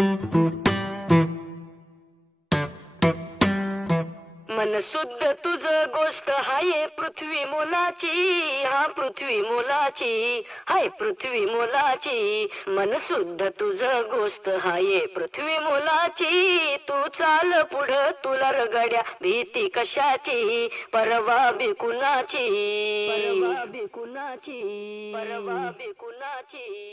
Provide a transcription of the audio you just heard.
मन शुद्ध तुझ गोष्ट हाय पृथ्वी मोलाची, हा पृथ्वी मोलाची, हाय पृथ्वी मोलाची। मन शुद्ध तुझ गोष्ट हाय पृथ्वी मोलाची। तू चाल पुढं तुला रगड्या भीती कशाची, परवा बिकुनाची, परवा बिकुनाची, परवा बिकुनाची।